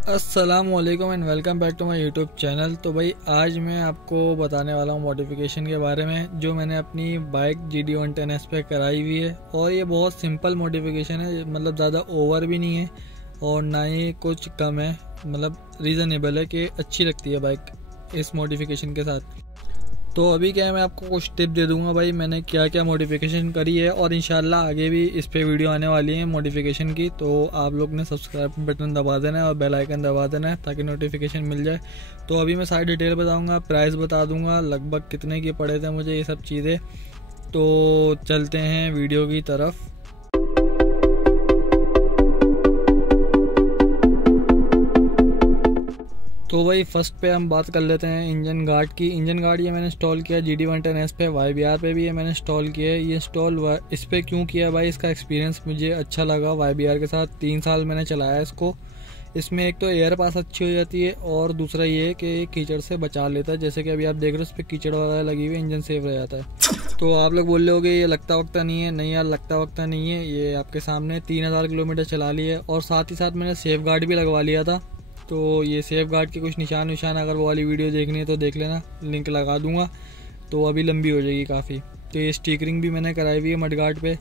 अस्सलामुअलैकुम and welcome back to my YouTube channel. तो भाई आज मैं आपको बताने वाला हूँ मॉडिफिकेशन के बारे में जो मैंने अपनी बाइक GD110S पे कराई हुई है। और ये बहुत सिंपल मॉडिफिकेशन है, मतलब ज़्यादा ओवर भी नहीं है और ना ही कुछ कम है, मतलब रीज़नेबल है कि अच्छी लगती है बाइक इस मॉडिफिकेशन के साथ। तो अभी क्या है, मैं आपको कुछ टिप दे दूंगा भाई मैंने क्या क्या मॉडिफिकेशन करी है और इंशाल्लाह आगे भी इस पे वीडियो आने वाली है मॉडिफिकेशन की। तो आप लोग ने सब्सक्राइब बटन दबा देना है और बेल आइकन दबा देना है ताकि नोटिफिकेशन मिल जाए। तो अभी मैं सारी डिटेल बताऊंगा, प्राइस बता दूंगा, लगभग कितने के पड़े थे मुझे ये सब चीज़ें। तो चलते हैं वीडियो की तरफ। तो भाई फर्स्ट पे हम बात कर लेते हैं इंजन गार्ड की। इंजन गार्ड ये मैंने इंस्टॉल किया GD110S पे, YBR पे भी ये मैंने इंस्टॉल किया है। ये इंस्टॉल इस पे क्यों किया भाई, इसका एक्सपीरियंस मुझे अच्छा लगा। YBR के साथ 3 साल मैंने चलाया इसको। इसमें एक तो एयर पास अच्छी हो जाती है और दूसरा ये कि कीचड़ से बचा लेता है। जैसे कि अभी आप देख रहे हो इस पर कीचड़ वगैरह लगी हुई है, इंजन सेफ रह जाता है। तो आप लोग बोल रहे होगे ये लगता वक्ता नहीं है। नहीं यार, लगता वक्ता नहीं है, ये आपके सामने 3000 किलोमीटर चला लिया है। और साथ ही साथ मैंने सेफ गार्ड भी लगवा लिया था। तो ये सेफ गार्ड के कुछ निशान अगर वो वाली वीडियो देखनी है तो देख लेना, लिंक लगा दूंगा। तो अभी लंबी हो जाएगी काफ़ी। तो ये स्टिकरिंग भी मैंने कराई हुई है मड गार्ड पे।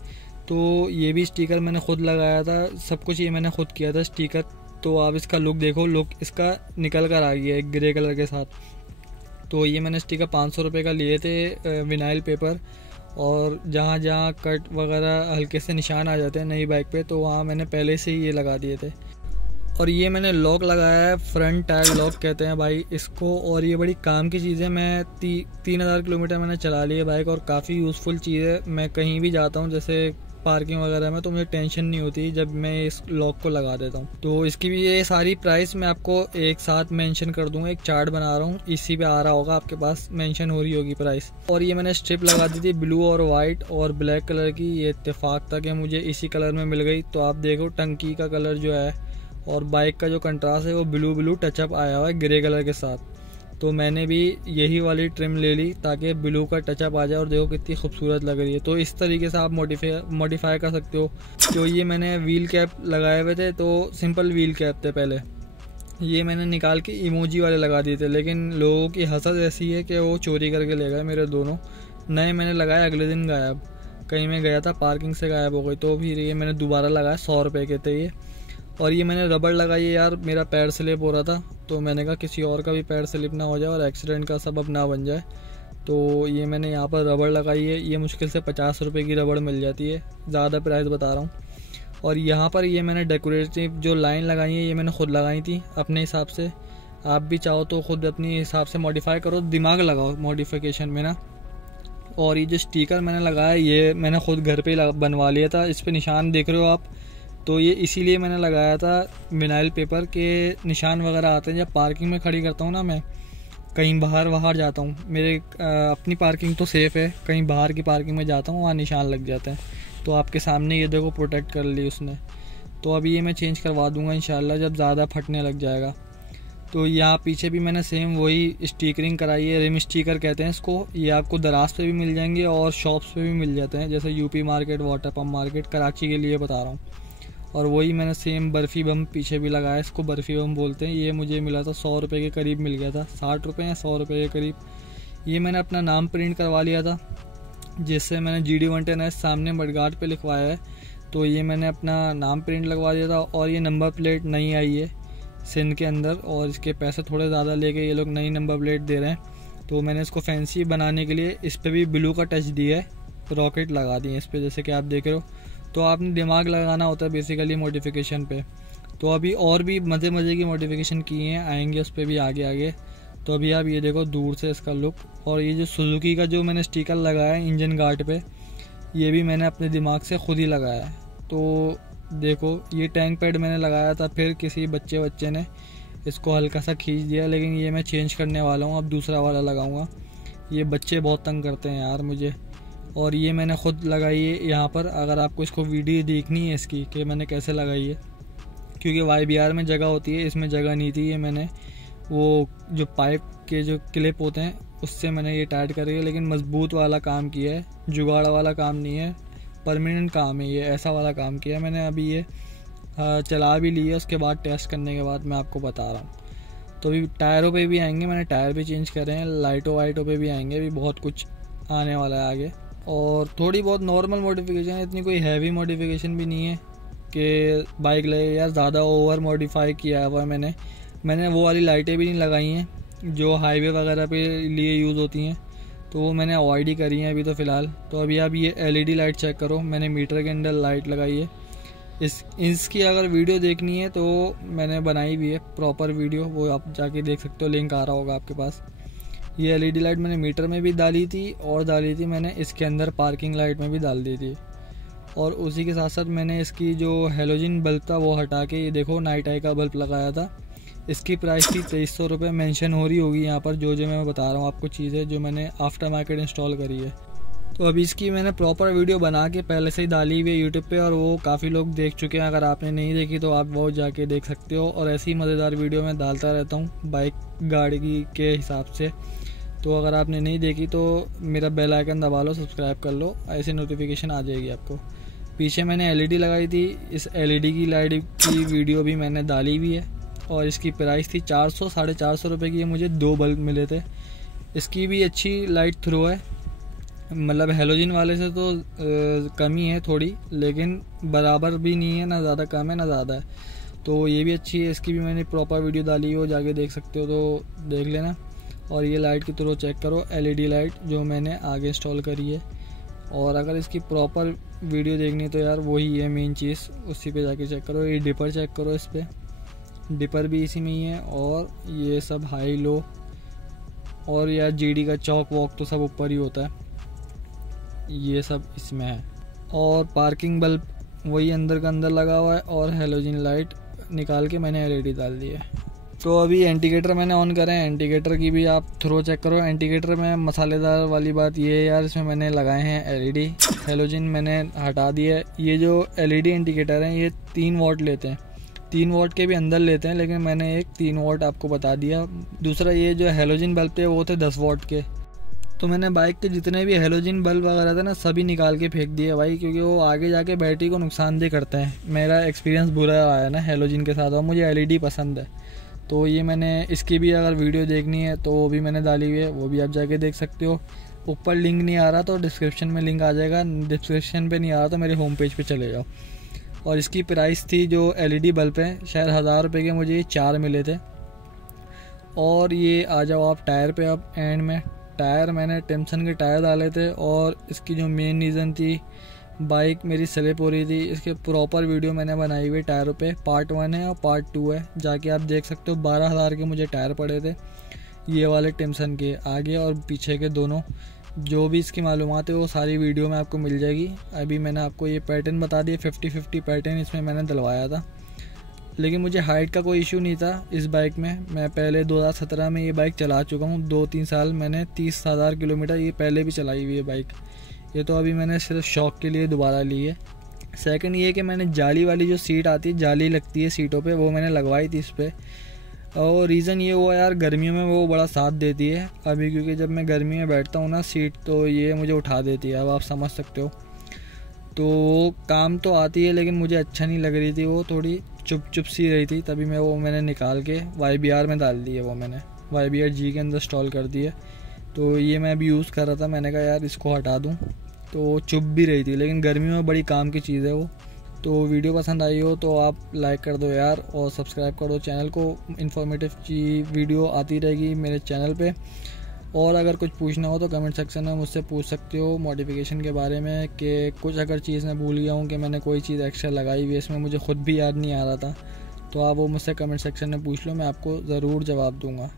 तो ये भी स्टिकर मैंने खुद लगाया था, सब कुछ ये मैंने खुद किया था स्टिकर। तो आप इसका लुक देखो, लुक इसका निकल कर आ गया है ग्रे कलर के साथ। तो ये मैंने स्टिकर 500 रुपये का लिए थे, विनाइल पेपर। और जहाँ जहाँ कट वगैरह हल्के से निशान आ जाते हैं नई बाइक पे, तो वहाँ मैंने पहले से ही ये लगा दिए थे। और ये मैंने लॉक लगाया है, फ्रंट टायर लॉक कहते हैं भाई इसको। और ये बड़ी काम की चीज़ है। मैं 3000 किलोमीटर मैंने चला ली है बाइक और काफ़ी यूज़फुल चीज़ है। मैं कहीं भी जाता हूँ जैसे पार्किंग वगैरह में, तो मुझे टेंशन नहीं होती जब मैं इस लॉक को लगा देता हूँ। तो इसकी भी ये सारी प्राइस मैं आपको एक साथ मेंशन कर दूंगा, एक चार्ट बना रहा हूँ, इसी पे आ रहा होगा आपके पास, मेंशन हो रही होगी प्राइस। और ये मैंने स्ट्रिप लगा दी थी ब्लू और वाइट और ब्लैक कलर की। ये इत्तेफाक था कि मुझे इसी कलर में मिल गई। तो आप देखो टंकी का कलर जो है और बाइक का जो कंट्रास्ट है वो ब्लू टचअप आया हुआ है ग्रे कलर के साथ। तो मैंने भी यही वाली ट्रिम ले ली ताकि ब्लू का टचअप आ जाए और देखो कितनी खूबसूरत लग रही है। तो इस तरीके से आप मॉडिफाई कर सकते हो। तो ये मैंने व्हील कैप लगाए हुए थे, तो सिंपल व्हील कैप थे पहले, ये मैंने निकाल के इमोजी वाले लगा दिए थे। लेकिन लोगों की हसद ऐसी है कि वो चोरी करके ले गए मेरे दोनों। नए मैंने लगाए, अगले दिन गायब, कहीं मैं गया था पार्किंग से गायब हो गई। तो फिर ये मैंने दोबारा लगाया, 100 रुपये के थे ये। और ये मैंने रबड़ लगाई है यार, मेरा पैर स्लिप हो रहा था तो मैंने कहा किसी और का भी पैर स्लिप ना हो जाए और एक्सीडेंट का सबब ना बन जाए। तो ये मैंने यहाँ पर रबड़ लगाई है। ये मुश्किल से 50 रुपये की रबड़ मिल जाती है, ज़्यादा प्राइस बता रहा हूँ। और यहाँ पर ये मैंने डेकोरेटिव जो लाइन लगाई है ये मैंने खुद लगाई थी अपने हिसाब से। आप भी चाहो तो खुद अपने हिसाब से मॉडिफाई करो, दिमाग लगाओ मॉडिफिकेशन में ना। और ये जो स्टिकर मैंने लगाया ये मैंने खुद घर पे बनवा लिया था। इस पर निशान देख रहे हो आप, तो ये इसीलिए मैंने लगाया था विनाइल पेपर के निशान वगैरह आते हैं जब पार्किंग में खड़ी करता हूँ ना, मैं कहीं बाहर जाता हूँ, मेरे अपनी पार्किंग तो सेफ़ है, कहीं बाहर की पार्किंग में जाता हूँ वहाँ निशान लग जाते हैं। तो आपके सामने ये देखो प्रोटेक्ट कर ली उसने। तो अभी ये मैं चेंज करवा दूँगा इंशाल्लाह जब ज़्यादा फटने लग जाएगा। तो यहाँ पीछे भी मैंने सेम वही स्टिकरिंग कराई है, रिम स्टिकर कहते हैं इसको। ये आपको दराज पे भी मिल जाएंगे और शॉप्स पे भी मिल जाते हैं, जैसे UP market, water pump market, Karachi के लिए बता रहा हूँ। और वही मैंने सेम बर्फ़ी बम पीछे भी लगाया, इसको बर्फ़ी बम बोलते हैं। ये मुझे मिला था 100 रुपये के करीब मिल गया था, 60 रुपये या 100 रुपये के करीब। ये मैंने अपना नाम प्रिंट करवा लिया था, जिससे मैंने GD110S सामने मडगार्ड पे लिखवाया है। तो ये मैंने अपना नाम प्रिंट लगवा दिया था। और ये नंबर प्लेट नहीं आई है सिंध के अंदर और इसके पैसे थोड़े ज़्यादा लेके ये लोग नई नंबर प्लेट दे रहे हैं। तो मैंने इसको फैंसी बनाने के लिए इस पर भी ब्लू का टच दिया है, रॉकेट लगा दी है इस पर, जैसे कि आप देख रहे हो। तो आपने दिमाग लगाना होता है बेसिकली मॉडिफिकेशन पे। तो अभी और भी मज़े की मॉडिफिकेशन की हैं, आएंगे उस पर भी आगे। तो अभी आप ये देखो दूर से इसका लुक। और ये जो सुजुकी का जो मैंने स्टिकर लगाया है इंजन गार्ड पे, ये भी मैंने अपने दिमाग से खुद ही लगाया है। तो देखो ये टैंक पैड मैंने लगाया था, फिर किसी बच्चे ने इसको हल्का सा खींच दिया, लेकिन ये मैं चेंज करने वाला हूँ, अब दूसरा वाला लगाऊँगा। ये बच्चे बहुत तंग करते हैं यार मुझे। और ये मैंने ख़ुद लगाई है यहाँ पर, अगर आपको इसको वीडियो देखनी है इसकी कि मैंने कैसे लगाई है, क्योंकि YBR में जगह होती है, इसमें जगह नहीं थी। ये मैंने वो जो पाइप के जो क्लिप होते हैं उससे मैंने ये टाइट करके, लेकिन मजबूत वाला काम किया है, जुगाड़ वाला काम नहीं है, परमानेंट काम है ये, ऐसा वाला काम किया है मैंने। अभी ये चला भी ली है, उसके बाद टेस्ट करने के बाद मैं आपको बता रहा हूँ। तो अभी टायरों पे भी आएंगे, मैंने टायर भी चेंज करे हैं, लाइटों वाइटों पे भी आएंगे, अभी बहुत कुछ आने वाला है आगे। और थोड़ी बहुत नॉर्मल मॉडिफिकेशन है, इतनी कोई हैवी मॉडिफिकेशन भी नहीं है कि बाइक लगे यार ज़्यादा ओवर मॉडिफाई किया हुआ है। मैंने वो वाली लाइटें भी नहीं लगाई हैं जो हाईवे वगैरह पे लिए यूज़ होती हैं, तो वो मैंने अवॉइड ही करी है अभी तो फ़िलहाल। तो अभी आप ये LED लाइट चेक करो, मैंने मीटर के अंदर लाइट लगाई है। इसकी अगर वीडियो देखनी है तो मैंने बनाई भी है प्रॉपर वीडियो, वो आप जाके देख सकते हो, लिंक आ रहा होगा आपके पास। ये LED लाइट मैंने मीटर में भी डाली थी और डाली थी मैंने इसके अंदर पार्किंग लाइट में भी डाल दी थी। और उसी के साथ साथ मैंने इसकी जो हेलोजन बल्ब था वो हटा के ये देखो नाइट आई का बल्ब लगाया था। इसकी प्राइस थी 2300 रुपये, मैंशन हो रही होगी यहाँ पर जो मैं बता रहा हूँ आपको चीज़ें जो मैंने आफ्टर मार्केट इंस्टॉल करी है। तो अभी इसकी मैंने प्रॉपर वीडियो बना के पहले से ही डाली हुई है यूट्यूब पे और वो काफ़ी लोग देख चुके हैं। अगर आपने नहीं देखी तो आप वो जाके देख सकते हो। और ऐसी मज़ेदार वीडियो मैं डालता रहता हूँ बाइक गाड़ी के हिसाब से। तो अगर आपने नहीं देखी तो मेरा बेल आइकन दबा लो, सब्सक्राइब कर लो, ऐसी नोटिफिकेशन आ जाएगी आपको। पीछे मैंने LED लगाई थी, इस LED की लाइट की वीडियो भी मैंने डाली हुई है और इसकी प्राइस थी 400 450 रुपये की। मुझे 2 बल्ब मिले थे। इसकी भी अच्छी लाइट थ्रो है, मतलब हेलोजन वाले से तो कम ही है थोड़ी, लेकिन बराबर भी नहीं है, ना ज़्यादा कम है ना ज़्यादा है। तो ये भी अच्छी है, इसकी भी मैंने प्रॉपर वीडियो डाली हो, जाके देख सकते हो तो देख लेना। और ये लाइट की थ्रो चेक करो, LED लाइट जो मैंने आगे इंस्टॉल करी है। और अगर इसकी प्रॉपर वीडियो देखनी तो यार वही है मेन चीज़, उसी पे जाके चेक करो। ये डिपर चेक करो, इस पर डिपर भी इसी में ही है। और ये सब हाई लो, और यार GD का चौक वॉक तो सब ऊपर ही होता है, ये सब इसमें है। और पार्किंग बल्ब वही अंदर का अंदर लगा हुआ है और हेलोजन लाइट निकाल के मैंने LED डाल दी है। तो अभी इंडिकेटर मैंने ऑन करा है, इंडिकेटर की भी आप थ्रो चेक करो। इंडिकेटर में मसालेदार वाली बात ये है यार, इसमें मैंने लगाए हैं LED, हेलोजन मैंने हटा दिया है। ये जो LED इंडिकेटर हैं ये 3 वॉट लेते हैं, 3 वॉट के भी अंदर लेते हैं, लेकिन मैंने एक 3 वॉट आपको बता दिया। दूसरा ये जो हेलोजन बल्ब थे वो थे 10 वॉट के। तो मैंने बाइक के जितने भी हेलोजन बल्ब वगैरह थे ना सभी निकाल के फेंक दिए भाई, क्योंकि वो आगे जाके बैटरी को नुकसानदेह करते हैं। मेरा एक्सपीरियंस बुरा आया ना हेलोजन के साथ, और मुझे LED पसंद है। तो ये मैंने इसकी भी अगर वीडियो देखनी है तो वो भी मैंने डाली हुई है, वो भी आप जाके देख सकते हो। ऊपर लिंक नहीं आ रहा तो डिस्क्रिप्शन में लिंक आ जाएगा, डिस्क्रिप्शन पे नहीं आ रहा तो मेरे होम पेज पे चले जाओ। और इसकी प्राइस थी जो LED बल्ब हैं शायद 1000 रुपये के, मुझे ये 4 मिले थे। और ये आ जाओ आप टायर पे, अब एंड में टायर मैंने टिम्सन के टायर डाले थे। और इसकी जो मेन रीज़न थी, बाइक मेरी स्लिप हो रही थी, इसके प्रॉपर वीडियो मैंने बनाई हुई टायरों पे, पार्ट 1 है और पार्ट 2 है, जाके आप देख सकते हो। 12,000 के मुझे टायर पड़े थे, ये वाले टिम्सन के आगे और पीछे के दोनों। जो भी इसकी मालूमात है वो सारी वीडियो में आपको मिल जाएगी। अभी मैंने आपको ये पैटर्न बता दिया, 50-50 पैटर्न इसमें मैंने डलवाया था। लेकिन मुझे हाइट का कोई इशू नहीं था इस बाइक में। मैं पहले 2017 में ये बाइक चला चुका हूँ, 2-3 साल मैंने 30,000 किलोमीटर ये पहले भी चलाई हुई है बाइक। ये तो अभी मैंने सिर्फ शौक़ के लिए दोबारा ली है। सेकंड ये कि मैंने जाली वाली जो सीट आती है, जाली लगती है सीटों पे, वो मैंने लगवाई थी इस पर। और रीज़न ये हुआ यार, गर्मियों में वो बड़ा साथ देती है अभी, क्योंकि जब मैं गर्मी में बैठता हूँ ना सीट, तो ये मुझे उठा देती है, अब आप समझ सकते हो। तो काम तो आती है लेकिन मुझे अच्छा नहीं लग रही थी, वो थोड़ी चुप सी रही थी, तभी मैंने निकाल के YBR में डाल दी है। वो मैंने YBR G के अंदर इंस्टॉल कर दी है। तो ये मैं अभी यूज़ कर रहा था, मैंने कहा यार इसको हटा दूँ, तो चुप भी रही थी, लेकिन गर्मी में बड़ी काम की चीज़ है वो। तो वीडियो पसंद आई हो तो आप लाइक कर दो यार, और सब्सक्राइब कर दो चैनल को। इन्फॉर्मेटिव वीडियो आती रहेगी मेरे चैनल पे। और अगर कुछ पूछना हो तो कमेंट सेक्शन में मुझसे पूछ सकते हो मॉडिफिकेशन के बारे में, कि कुछ अगर चीज़ मैं भूल गया हूँ कि मैंने कोई चीज़ एक्स्ट्रा लगाई हुई है इसमें, मुझे ख़ुद भी याद नहीं आ रहा था, तो आप वो मुझसे कमेंट सेक्शन में पूछ लो, मैं आपको ज़रूर जवाब दूँगा।